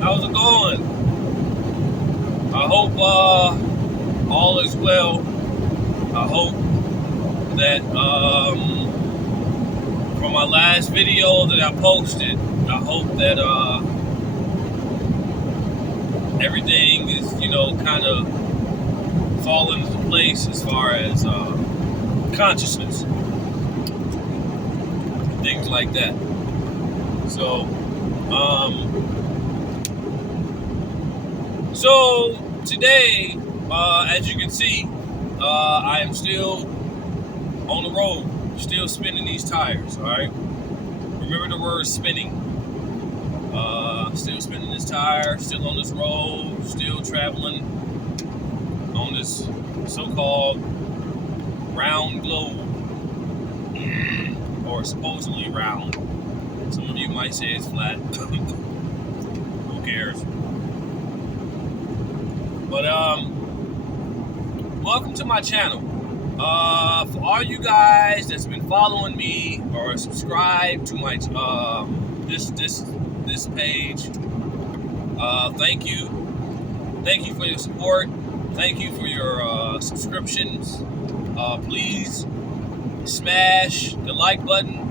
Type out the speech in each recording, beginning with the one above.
How's it going? I hope all is well. I hope that from my last video that I posted, I hope that everything is, kind of falling into place as far as consciousness, things like that. So, today, as you can see, I am still on the road, still spinning these tires. All right, remember the word spinning. Still spinning this tire, still on this road, still traveling on this so-called round globe, or supposedly round. Some of you might say it's flat. Who cares? But welcome to my channel. For all you guys that's been following me or subscribed to my this page, thank you for your support. Thank you for your subscriptions. Please smash the like button.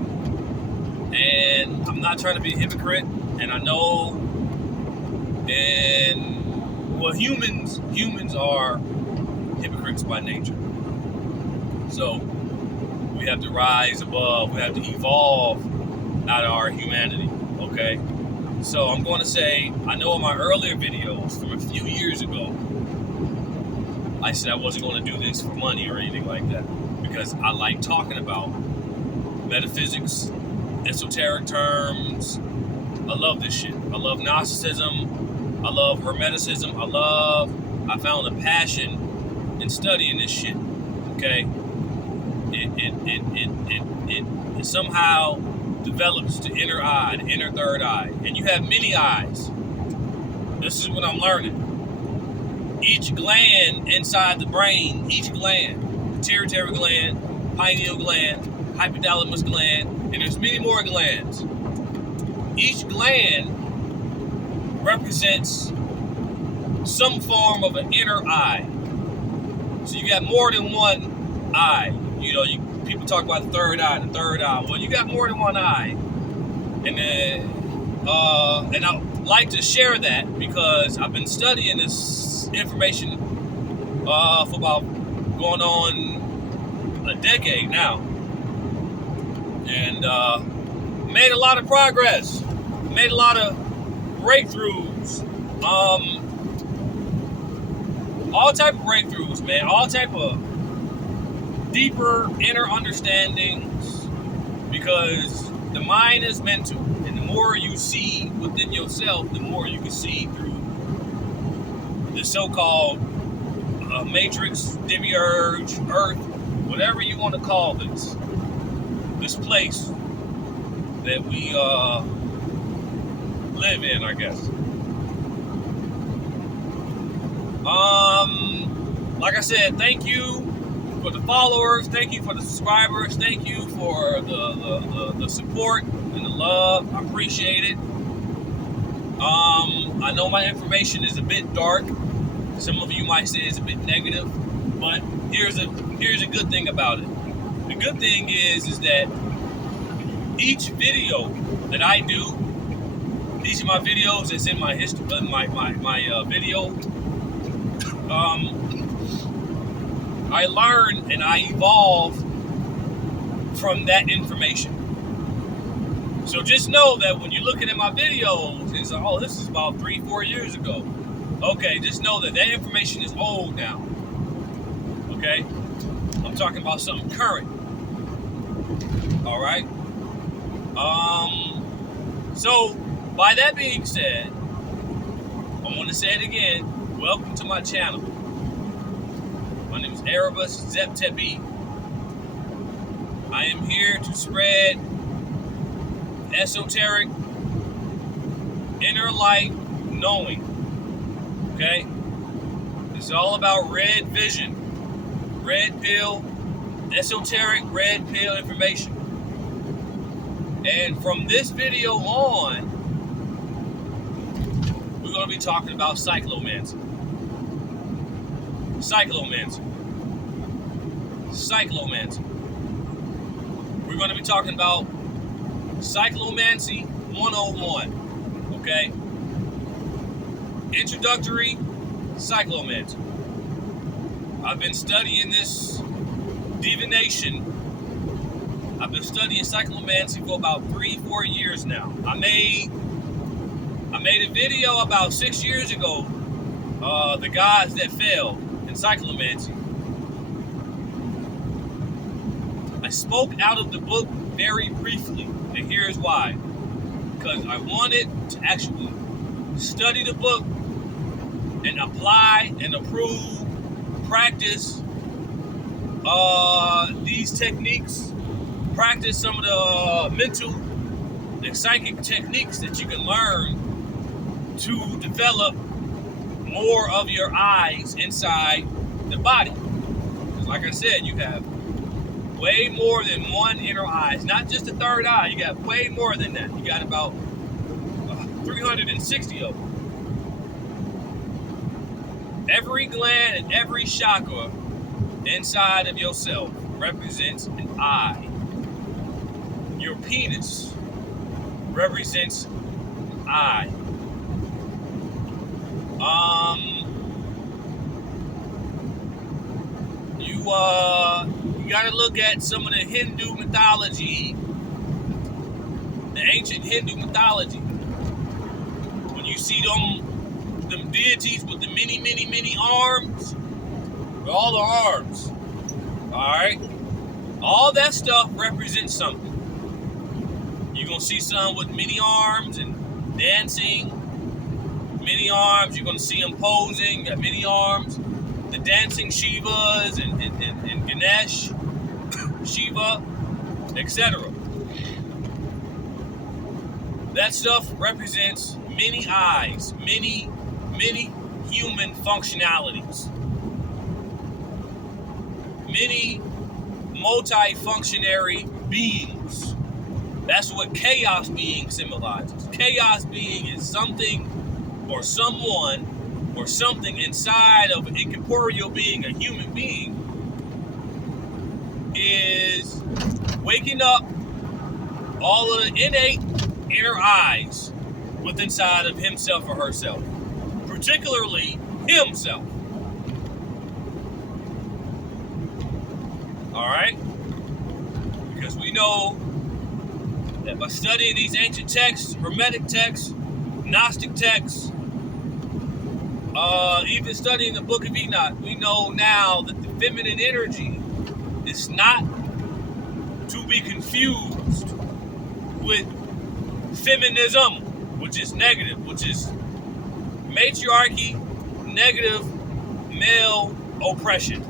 And I'm not trying to be a hypocrite, and I know, humans are hypocrites by nature. So we have to rise above, we have to evolve out of our humanity, okay? So I'm going to say, I know in my earlier videos from a few years ago, I said I wasn't going to do this for money or anything like that, because I like talking about metaphysics, esoteric terms. I love this shit. I love Gnosticism. I love Hermeticism. I found a passion in studying this shit. Okay? It somehow develops the inner eye, the inner third eye. And you have many eyes. This is what I'm learning. Each gland inside the brain, pituitary gland, pineal gland, hypothalamus gland, and there's many more glands. Each gland represents some form of an inner eye. So you got more than one eye. People talk about the third eye. Well, you got more than one eye. And and I like to share that because I've been studying this information for about going on a decade now. And made a lot of progress, made a lot of breakthroughs, all type of breakthroughs, man, all type of deeper inner understandings, because the mind is mental, and the more you see within yourself, the more you can see through the so-called matrix, demiurge, earth, whatever you want to call this place that we live in, I guess. Like I said, thank you for the followers, thank you for the subscribers, thank you for the support and the love. I appreciate it. I know my information is a bit dark. Some of you might say it's a bit negative, but here's a good thing about it. The good thing is that each video that I do, each of my videos that's in my history, my video, I learn and I evolve from that information. So just know that when you're looking at my videos, it's like, oh, this is about 3-4 years ago. Okay, just know that information is old now. Okay? I'm talking about something current. All right? So, by that being said, I want to say it again. Welcome to my channel. My name is Erebus Zeptepi. I am here to spread esoteric, inner light knowing. Okay? It's all about red vision, red pill, esoteric red pill information. And from this video on, going to be talking about cyclomancy. Cyclomancy. Cyclomancy. We're going to be talking about Cyclomancy 101. Okay? Introductory Cyclomancy. I've been studying this divination. I've been studying cyclomancy for about 3-4 years now. I made a video about 6 years ago, the gods that fell in cyclomancy. I spoke out of the book very briefly, and here's why. Because I wanted to actually study the book and apply and approve, practice these techniques, practice some of the mental and psychic techniques that you can learn to develop more of your eyes inside the body. Because like I said, you have way more than one inner eye. It's not just the third eye. You got way more than that. You got about 360 of them. Every gland and every chakra inside of yourself represents an eye. Your penis represents an eye. You gotta look at some of the Hindu mythology, the ancient Hindu mythology. When you see them deities with the many arms, with all the arms, all right? All that stuff represents something. You're gonna see some with many arms and dancing, many arms. You're gonna see them posing, got many arms. The dancing Shivas and Ganesh, Shiva, etc. That stuff represents many eyes, many human functionalities, many multifunctionary beings. That's what chaos being symbolizes. Chaos being is something or someone or something inside of an incorporeal being, a human being, is waking up all of the innate inner eyes within inside of himself or herself, particularly himself. All right? Because we know that by studying these ancient texts, Hermetic texts, Gnostic texts, even studying the Book of Enoch, we know now that the feminine energy is not to be confused with feminism, which is negative, which is matriarchy, negative male oppression.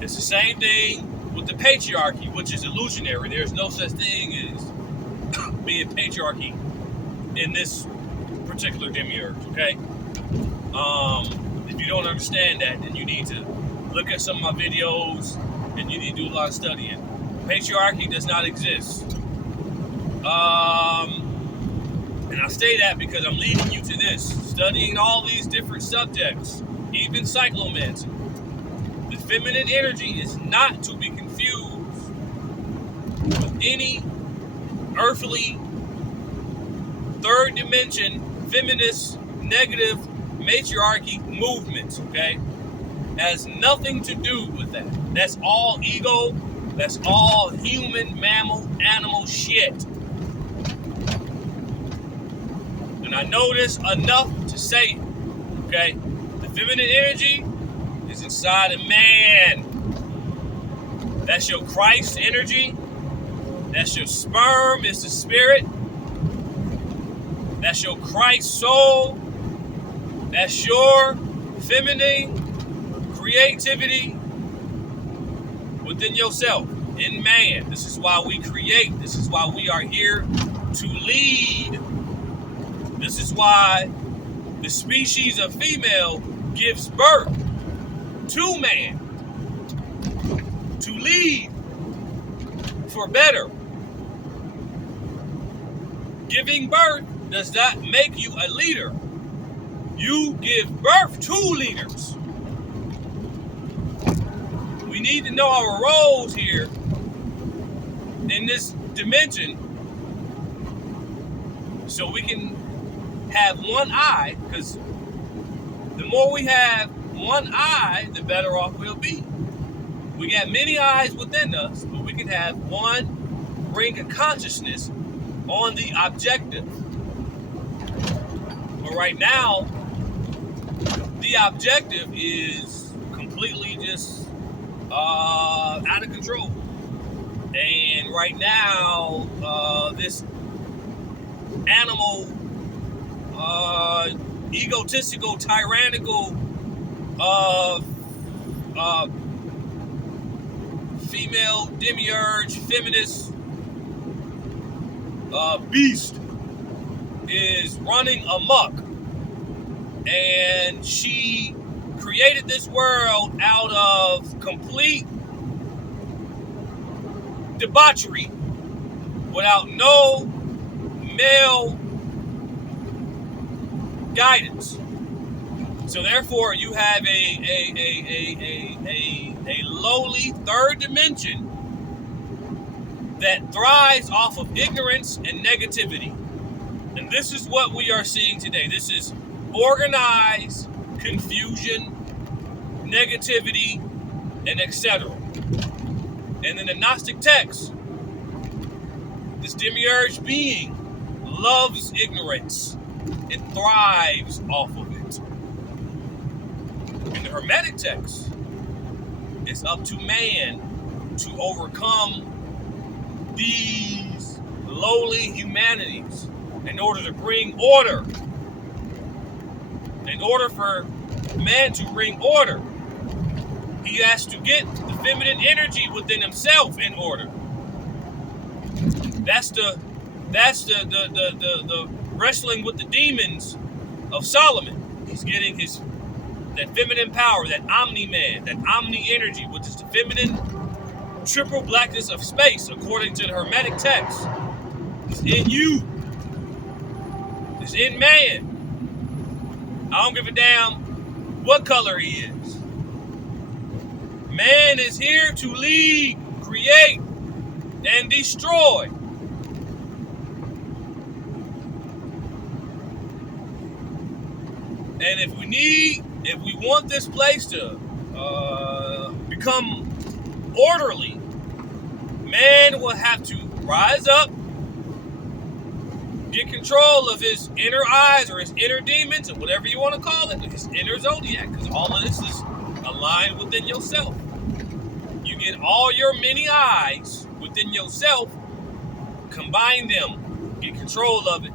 It's the same thing with the patriarchy, which is illusionary. There's no such thing as being patriarchy in this particular demiurge, okay? If you don't understand that, then you need to look at some of my videos and you need to do a lot of studying. Patriarchy does not exist. And I say that because I'm leading you to this, studying all these different subjects, even cyclomancy. The feminine energy is not to be confused with any earthly, third dimension, feminist, negative, matriarchy movements, okay? Has nothing to do with that. That's all ego. That's all human, mammal, animal shit. And I know this enough to say it, okay? The feminine energy is inside a man. That's your Christ energy. That's your sperm, it's the spirit. That's your Christ soul. That's your feminine creativity within yourself, in man. This is why we create. This is why we are here to lead. This is why the species of female gives birth to man, to lead for better. Giving birth does not make you a leader. You give birth to leaders. We need to know our roles here in this dimension so we can have one eye, because the more we have one eye, the better off we'll be. We got many eyes within us, but we can have one ring of consciousness on the objective. But right now, the objective is completely just out of control. And right now, this animal, egotistical, tyrannical, female demiurge, feminist beast is running amok. And she created this world out of complete debauchery without no male guidance. So therefore, you have a lowly third dimension that thrives off of ignorance and negativity. And this is what we are seeing today. This is organized confusion, negativity, and etc. And in the Gnostic text, this demiurge being loves ignorance. It thrives off of it. In the Hermetic text, it's up to man to overcome these lowly humanities in order to bring order. In order for man to bring order, he has to get the feminine energy within himself in order. That's the wrestling with the demons of Solomon. He's getting that feminine power, that omni-man, that omni-energy, which is the feminine triple blackness of space, according to the Hermetic text. It's in you. It's in man. I don't give a damn what color he is. Man is here to lead, create, and destroy. And if we want this place to become orderly, man will have to rise up, get control of his inner eyes or his inner demons or whatever you want to call it, his inner zodiac, because all of this is aligned within yourself. You get all your many eyes within yourself, combine them, get control of it.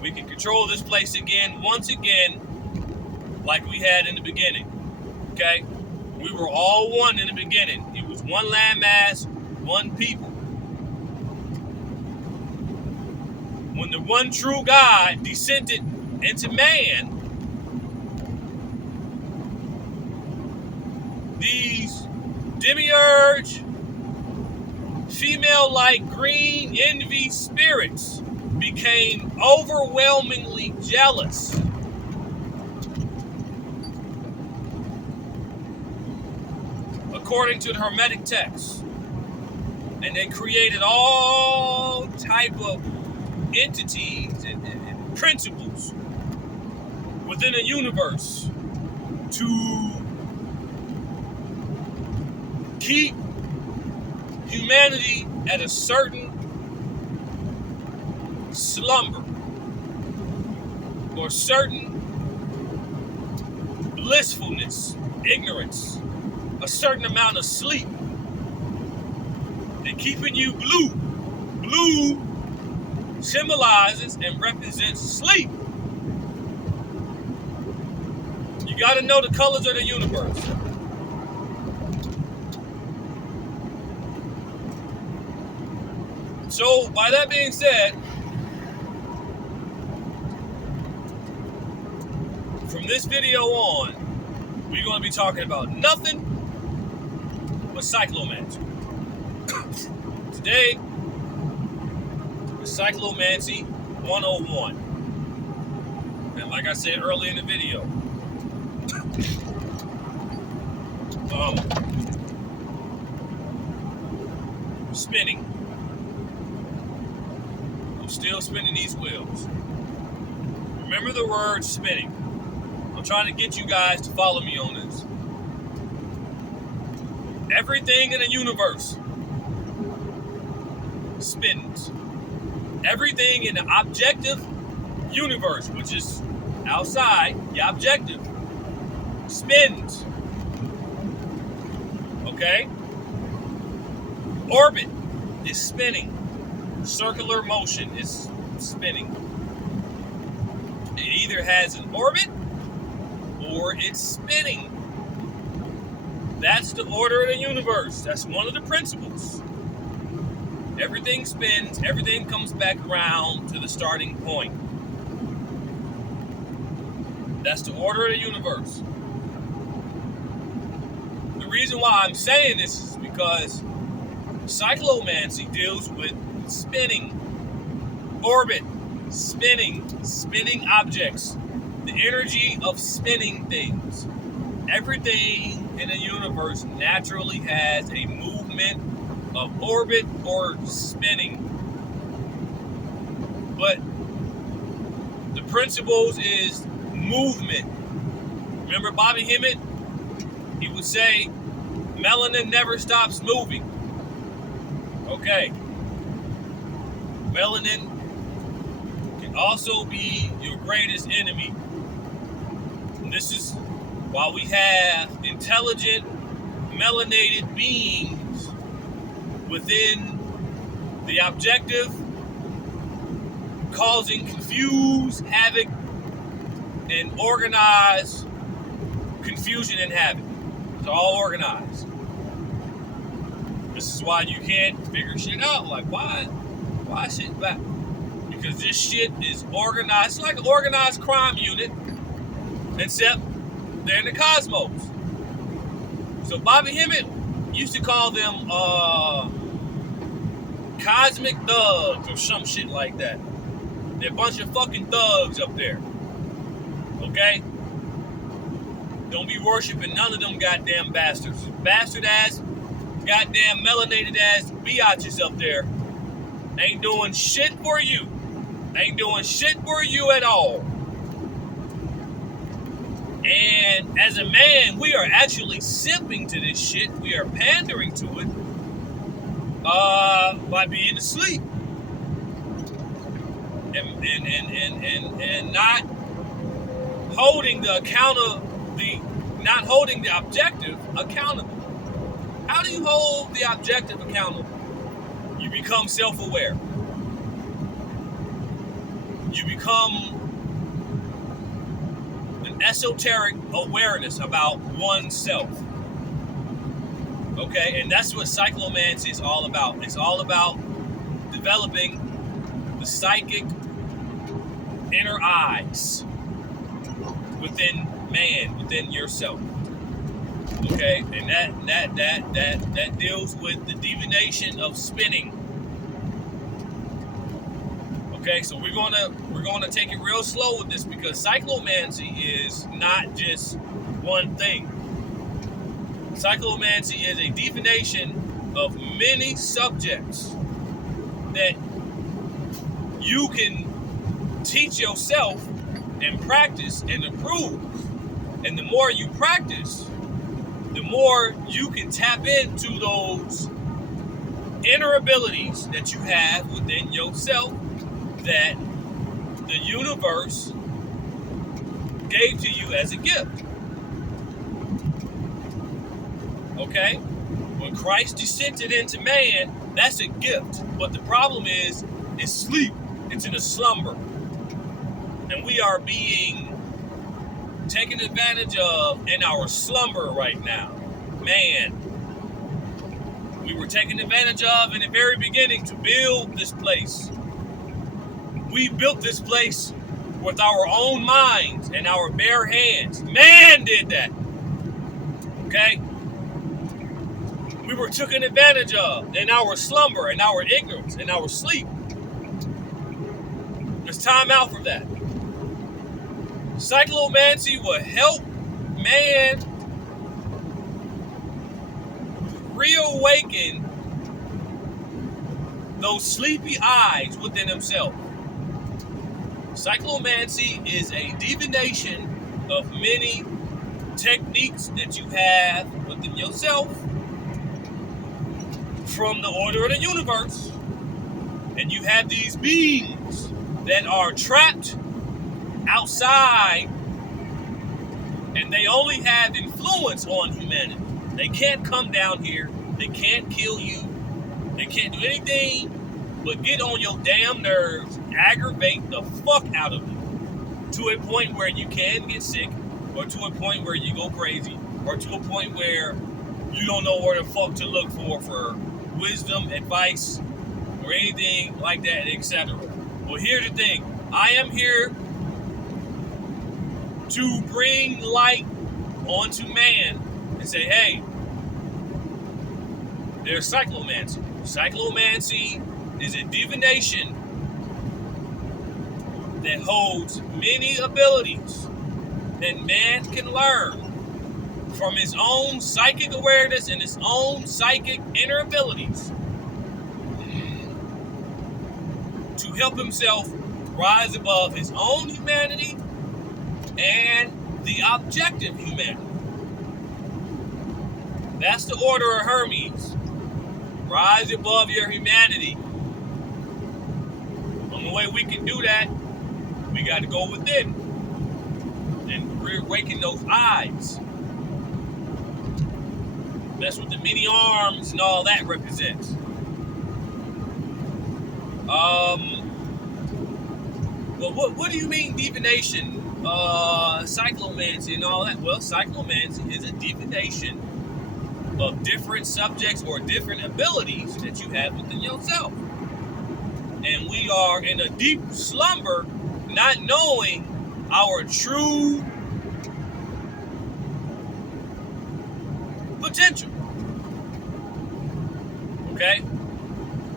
We can control this place again, once again, like we had in the beginning. Okay? We were all one in the beginning. It was one landmass, one people. When the one true God descended into man, these demiurge, female-like green envy spirits became overwhelmingly jealous. According to the Hermetic text. And they created all type of entities and principles within the universe to keep humanity at a certain slumber or certain blissfulness, ignorance, a certain amount of sleep. They're keeping you blue. Blue symbolizes and represents sleep. You got to know the colors of the universe. So, by that being said, from this video on, we're going to be talking about nothing but Cyclomancy. Today, the Cyclomancy 101. And like I said earlier in the video, spinning. I'm still spinning these wheels. Remember the word spinning. I'm trying to get you guys to follow me on this. Everything in the universe spins. Everything in the objective universe, which is outside the objective, spins. Okay? Orbit is spinning. Circular motion is spinning. It either has an orbit or it's spinning. That's the order of the universe. That's one of the principles. Everything spins, everything comes back around to the starting point. That's the order of the universe. The reason why I'm saying this is because Cyclomancy deals with spinning, orbit, spinning objects, the energy of spinning things. Everything in the universe naturally has a movement of orbit or spinning. But the principles is movement. Remember Bobby Hemmett? He would say, melanin never stops moving. Okay. Melanin can also be your greatest enemy. And this is why we have intelligent, melanated beings within the objective, causing confuse, havoc, and organize confusion and havoc. It's all organized. This is why you can't figure shit out. Like, why shit back? Because this shit is organized. It's like an organized crime unit, except they're in the cosmos. So Bobby Hemmett used to call them cosmic thugs or some shit like that. They're a bunch of fucking thugs up there. Okay? Don't be worshiping none of them goddamn bastards. Bastard ass, goddamn melanated ass biatches up there. Ain't doing shit for you. Ain't doing shit for you at all. And as a man, we are actually simping to this shit. We are pandering to it by being asleep. And not holding not holding the objective accountable. How do you hold the objective accountable? You become self-aware. You become an esoteric awareness about oneself. Okay, and that's what Cyclomancy is all about. It's all about developing the psychic inner eyes within man, within yourself. Okay, and that deals with the divination of spinning. Okay, so we're gonna take it real slow with this because Cyclomancy is not just one thing. Cyclomancy is a divination of many subjects that you can teach yourself and practice and improve. And the more you practice, the more you can tap into those inner abilities that you have within yourself that the universe gave to you as a gift. Okay? When Christ descended into man, that's a gift. But the problem is sleep. It's in a slumber. And we are being taken advantage of in our slumber right now. Man. We were taken advantage of in the very beginning to build this place. We built this place with our own minds and our bare hands. Man did that. Okay? We were taken advantage of in our slumber, in our ignorance, in our sleep. It's time out for that. Cyclomancy will help man reawaken those sleepy eyes within himself. Cyclomancy is a divination of many techniques that you have within yourself from the order of the universe. And you have these beings that are trapped outside, and they only have influence on humanity. They can't come down here. They can't kill you. They can't do anything but get on your damn nerves, aggravate the fuck out of you, to a point where you can get sick, or to a point where you go crazy, or to a point where you don't know where the fuck to look for wisdom, advice, or anything like that, etc. Well, here's the thing. I am here to bring light onto man and say, hey, there's cyclomancy. Cyclomancy is a divination that holds many abilities that man can learn from his own psychic awareness and his own psychic inner abilities to help himself rise above his own humanity and the objective humanity. That's the order of Hermes. Rise above your humanity. The only way we can do that, we got to go within and reawaken those eyes. That's what the many arms and all that represents. Well, what do you mean divination? Cyclomancy and all that? Well, cyclomancy is a divination of different subjects or different abilities that you have within yourself. And we are in a deep slumber, not knowing our true potential. Okay?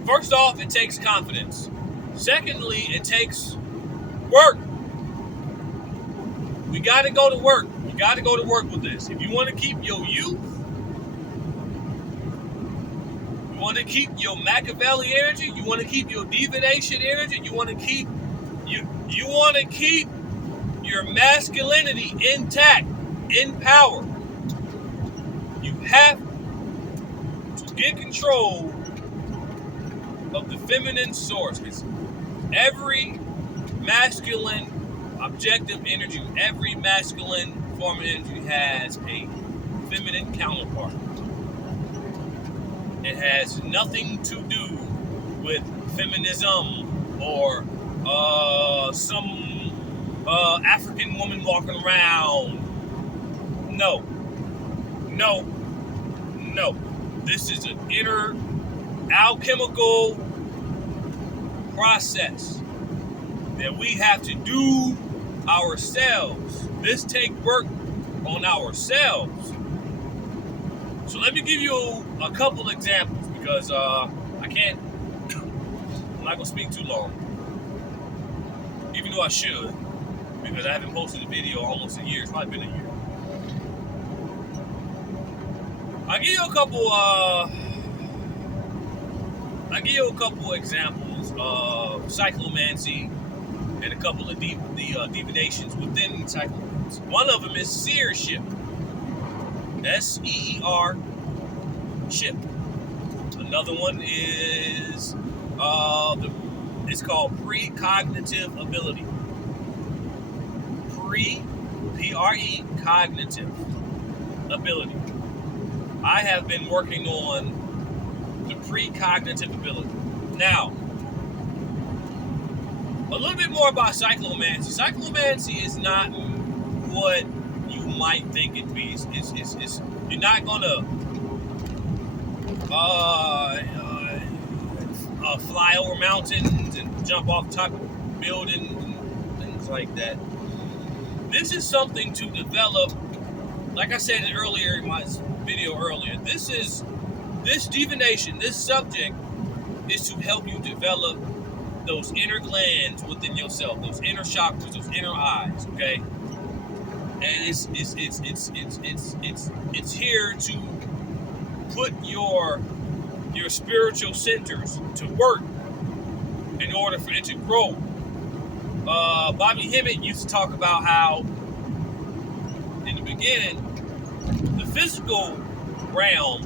First off, it takes confidence. Secondly, it takes work. We got to go to work. You got to go to work with this. If you want to keep your youth, you want to keep your Machiavelli energy, you want to keep your divination energy, you want to keep your masculinity intact, in power. You have to get control of the feminine source. Because every masculine objective energy, every masculine form of energy has a feminine counterpart. It has nothing to do with feminism or some African woman walking around. No. This is an inner alchemical process that we have to do ourselves. This takes work on ourselves. So let me give you a couple examples because I'm not going to speak too long. Even though I should, because I haven't posted a video almost a year. It's probably been a year. I'll give you a couple examples of cyclomancy and a couple of divinations within cyclomancy. One of them is seership. S-E-E-R ship. Another one is it's called precognitive ability. P-R-E cognitive ability. I have been working on the precognitive ability. Now, a little bit more about cyclomancy. Cyclomancy is not what you might think it be. It's you're not gonna fly over mountains and jump off top of buildings and things like that. This is something to develop. Like I said earlier in my video earlier, this divination, this subject is to help you develop those inner glands within yourself, those inner chakras, those inner eyes, okay? And it's here to put your spiritual centers to work in order for it to grow. Bobby Hemmett used to talk about how in the beginning the physical realm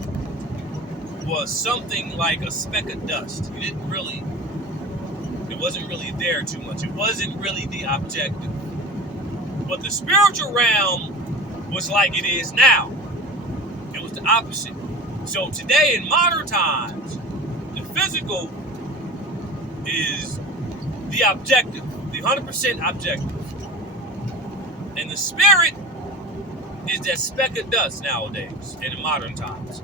was something like a speck of dust. It wasn't really there too much. It wasn't really the objective. But the spiritual realm was like it is now. It was the opposite. So today in modern times, the physical is the objective, the 100% objective. And the spirit is that speck of dust nowadays in the modern times.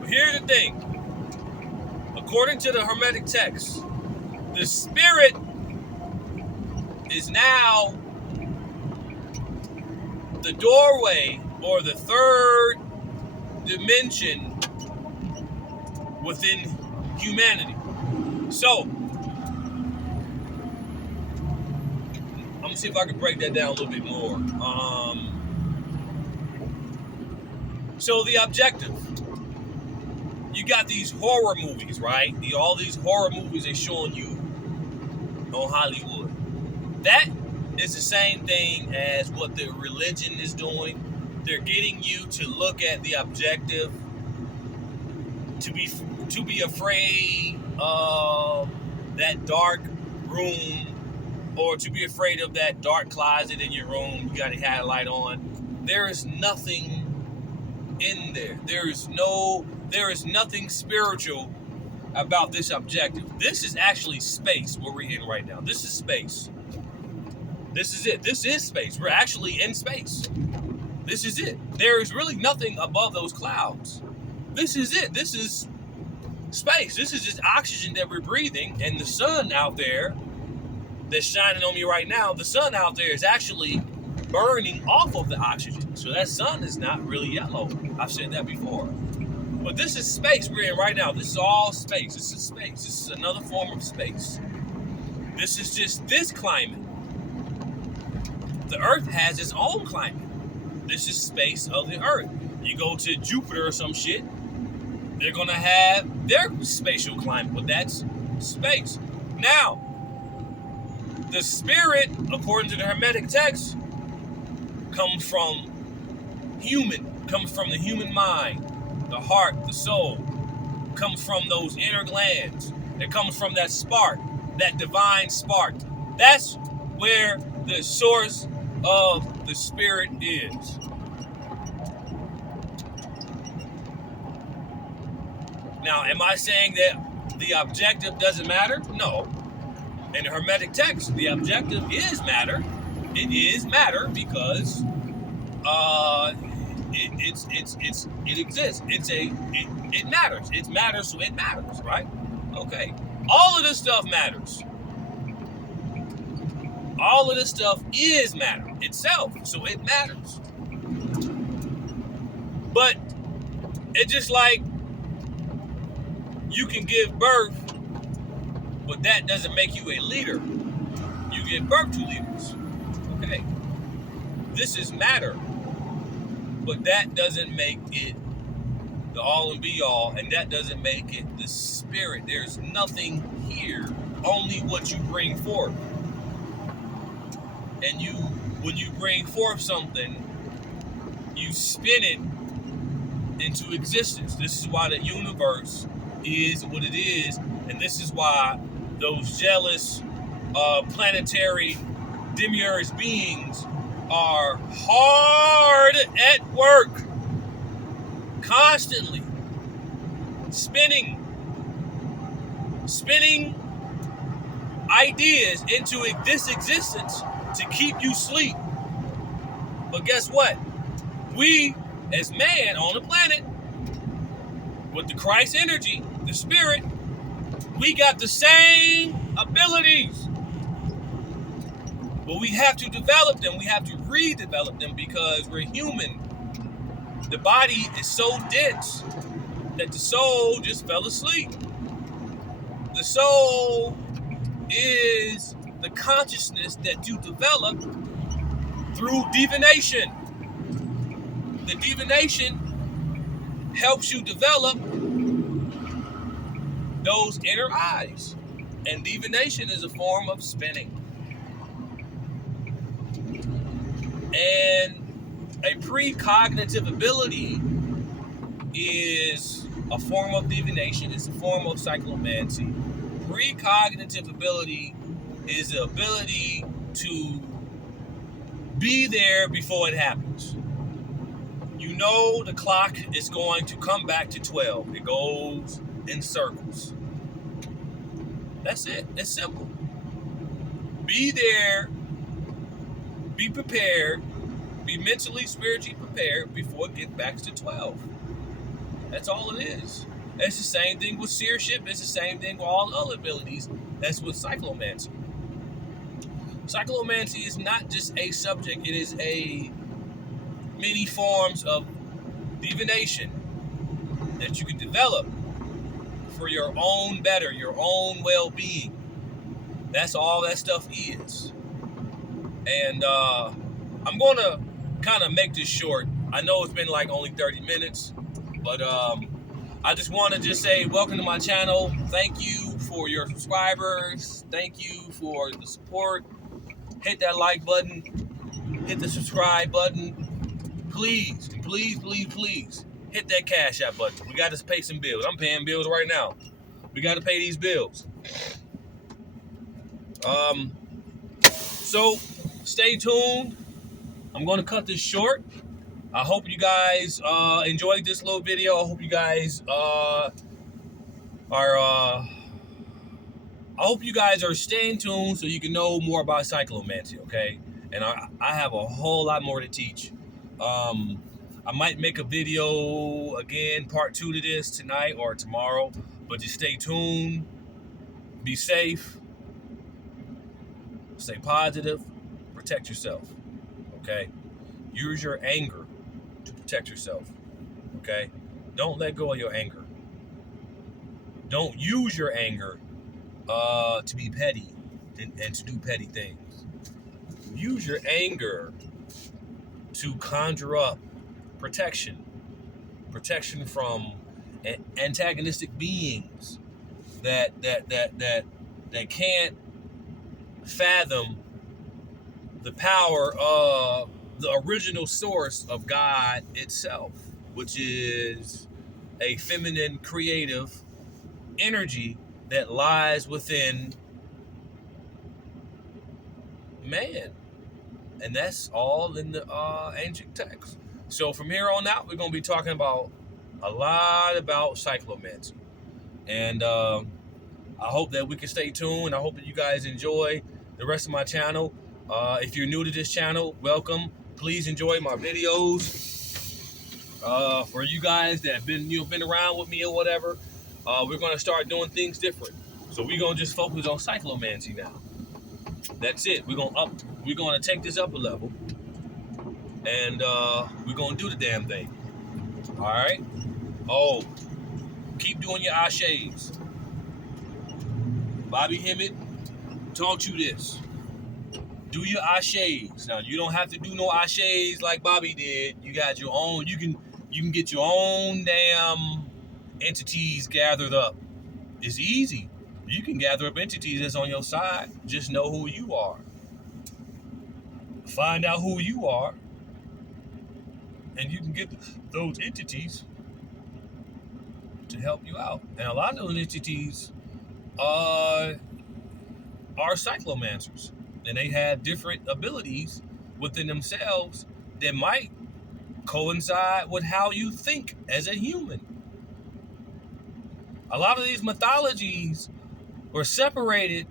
But here's the thing. According to the Hermetic text, the spirit is now the doorway or the third dimension within humanity. So, I'm gonna see if I can break that down a little bit more. So the objective, you got these horror movies, right? All these horror movies they're showing you on Hollywood. That is the same thing as what the religion is doing. They're getting you to look at the objective, to be afraid of that dark room, or to be afraid of that dark closet in your room. You got to have a light on. There is nothing in there. There is nothing spiritual about this objective. This is actually space where we're in right now. This is space. This is it. This is space. We're actually in space. This is it. There is really nothing above those clouds. This is it. This is space. This is just oxygen that we're breathing. And the sun out there that's shining on me right now, the sun out there is actually burning off of the oxygen. So that sun is not really yellow. I've said that before. But this is space we're in right now. This is all space. This is space. This is another form of space. This is just this climate. The Earth has its own climate. This is space of the Earth. You go to Jupiter or some shit, they're going to have their spatial climate, but that's space. Now, the spirit, according to the Hermetic text, comes from the human mind, the heart, the soul, comes from those inner glands. It comes from that spark, that divine spark. That's where the source of the spirit is. Now, am I saying that the objective doesn't matter? No. In the Hermetic text, the objective is matter. It is matter because it exists. It matters. It matters, so it matters, right? Okay. All of this stuff matters. All of this stuff is matter itself, so it matters. But it's just like you can give birth, but that doesn't make you a leader. You give birth to leaders. Okay. This is matter, but that doesn't make it the all and be all, and that doesn't make it the spirit. There's nothing here, only what you bring forth. And when you bring forth something, you spin it into existence. This is why the universe is what it is, and this is why those jealous planetary demiurge beings are hard at work, constantly spinning ideas into this existence to keep you asleep. But guess what? We, as man on the planet, with the Christ energy, the spirit, we got the same abilities. But we have to develop them. We have to redevelop them because we're human. The body is so dense that the soul just fell asleep. The soul is the consciousness that you develop through divination. The divination helps you develop those inner eyes. And divination is a form of spinning. And a precognitive ability is a form of divination. It's a form of cyclomancy. Precognitive ability is the ability to be there before it happens. You know the clock is going to come back to 12. It goes in circles. That's it. It's simple. Be there. Be prepared. Be mentally, spiritually prepared before it gets back to 12. That's all it is. It's the same thing with seership. It's the same thing with all other abilities. That's with cyclomancy. Cyclomancy is not just a subject. It is a many forms of divination that you can develop for your own better, your own well-being. That's all that stuff is. And I'm going to kind of make this short. I know it's been like only 30 minutes, but I just want to just say welcome to my channel. Thank you for your subscribers. Thank you for the support. Hit that like button. Hit the subscribe button. Please, please, please, please hit that Cash App button. We got to pay some bills. I'm paying bills right now. We got to pay these bills. So stay tuned. I'm going to cut this short. I hope you guys enjoyed this little video. I hope you guys are staying tuned so you can know more about cyclomancy, okay? And I have a whole lot more to teach. I might make a video again, part 2 to this tonight or tomorrow, but just stay tuned. Be safe. Stay positive. Protect yourself, okay? Use your anger to protect yourself, okay? Don't let go of your anger. Don't use your anger to be petty and to do petty things. Use your anger to conjure up protection from antagonistic beings that can't fathom the power of the original source of God itself, which is a feminine creative energy that lies within man. And that's all in the ancient text. So from here on out, we're going to be talking about a lot about cyclomancy. And I hope that we can stay tuned. I hope that you guys enjoy the rest of my channel. If you're new to this channel, welcome. Please enjoy my videos. For you guys that have been around with me or whatever, we're going to start doing things different. So we're going to just focus on cyclomancy now. That's it. We're going to take this up a level, and we're going to do the damn thing. All right? Oh, keep doing your ashes. Bobby Hemmett taught you this. Do your ashes. Now, you don't have to do no ashes like Bobby did. You got your own. You can get your own damn entities gathered up. It's easy. You can gather up entities that's on your side. Just know who you are. Find out who you are, and you can get those entities to help you out. And a lot of those entities are cyclomancers, and they have different abilities within themselves that might coincide with how you think as a human. A lot of these mythologies were separated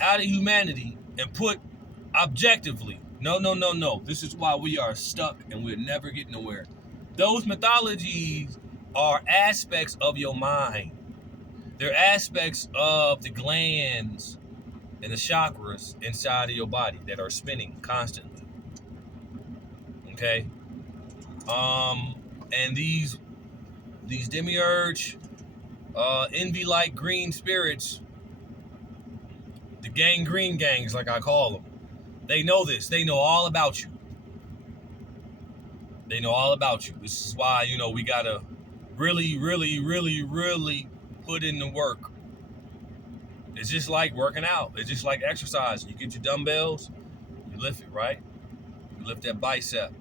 out of humanity and put objectively. No. This is why we are stuck and we're never getting nowhere. Those mythologies are aspects of your mind. They're aspects of the glands and the chakras inside of your body that are spinning constantly. Okay? And these demiurge, envy-like green spirits The gangrene gangs, like I call them. They know this. They know all about you. They know all about you. This is why, we got to really, really, really, really put in the work. It's just like working out. It's just like exercise. You get your dumbbells, you lift it, right? You lift that bicep.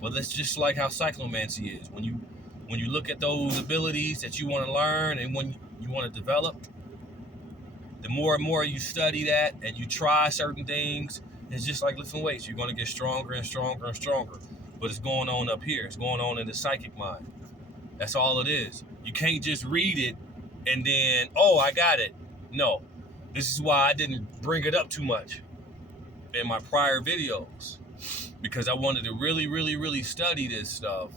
Well, that's just like how cyclomancy is. When you look at those abilities that you want to learn and when you want to develop, the more and more you study that and you try certain things, it's just like lifting weights. You're going to get stronger and stronger and stronger. But it's going on up here. It's going on in the psychic mind. That's all it is. You can't just read it and then, oh, I got it. No. This is why I didn't bring it up too much in my prior videos, because I wanted to really, really, really study this stuff.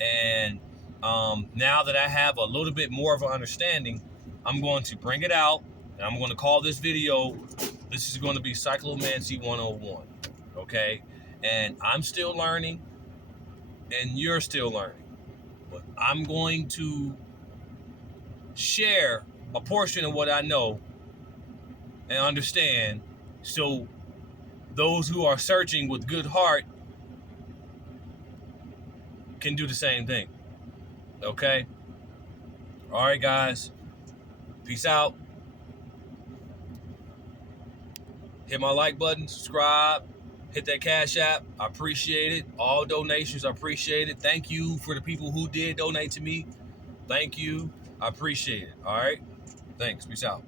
And now that I have a little bit more of an understanding, I'm going to bring it out, and I'm going to call this video, this is going to be Cyclomancy 101, okay? And I'm still learning, and you're still learning. But I'm going to share a portion of what I know and understand, so those who are searching with good heart can do the same thing. Okay? All right, guys. Peace out. Hit my like button, subscribe, hit that Cash App. I appreciate it. All donations are appreciated. Thank you for the people who did donate to me. Thank you. I appreciate it. All right? Thanks. Peace out.